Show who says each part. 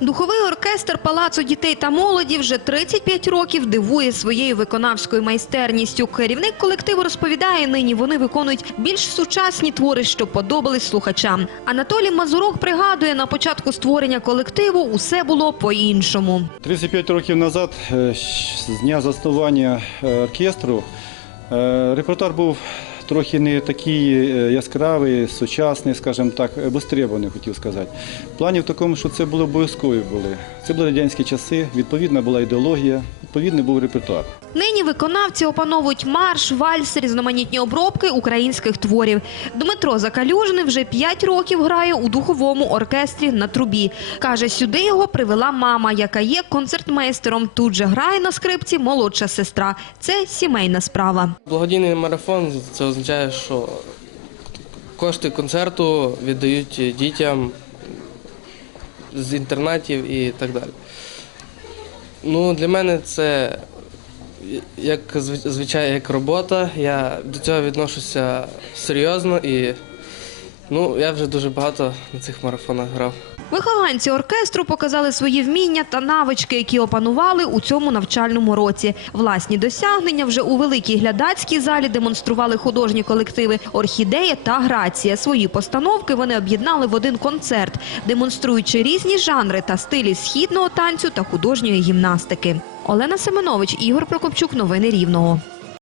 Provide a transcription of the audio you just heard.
Speaker 1: Духовий оркестр Палацу дітей та молоді вже 35 років дивує своєю виконавською майстерністю. Керівник колективу розповідає, нині вони виконують більш сучасні твори, що подобались слухачам. Анатолій Мазурок пригадує, на початку створення колективу усе було по-іншому.
Speaker 2: 35 років назад, е, з дня заснування е, оркестру, е, репертуар був трохи не такий е, яскравий, сучасний, скажімо так, безтребаний, хотів сказати. В плані в такому, що це були обов'язкові були. Це були радянські часи, відповідна була ідеологія, відповідний був репертуар.
Speaker 1: Нині виконавці опановують марш, вальс, різноманітні обробки українських творів. Дмитро Закалюжний вже 5 років грає у духовому оркестрі на трубі. Каже, сюди його привела мама, яка є концертмейстером. Тут же грає на скрипці молодша сестра. Це сімейна справа.
Speaker 3: Благодійний марафон це означає, що кошти концерту віддають дітям з інтернатів і так далі. Ну, для мене це як зв- звичайно як робота. Я до цього відношуся серйозно і ну, я вже дуже багато на цих марафонах грав.
Speaker 1: Вихованці оркестру показали свої вміння та навички, які опанували у цьому навчальному році. Власні досягнення вже у великій глядацькій залі демонстрували художні колективи Орхідея та Грація. Свої постановки вони об'єднали в один концерт, демонструючи різні жанри та стилі східного танцю та художньої гімнастики. Олена Семенович, Ігор Прокопчук. Новини Рівного.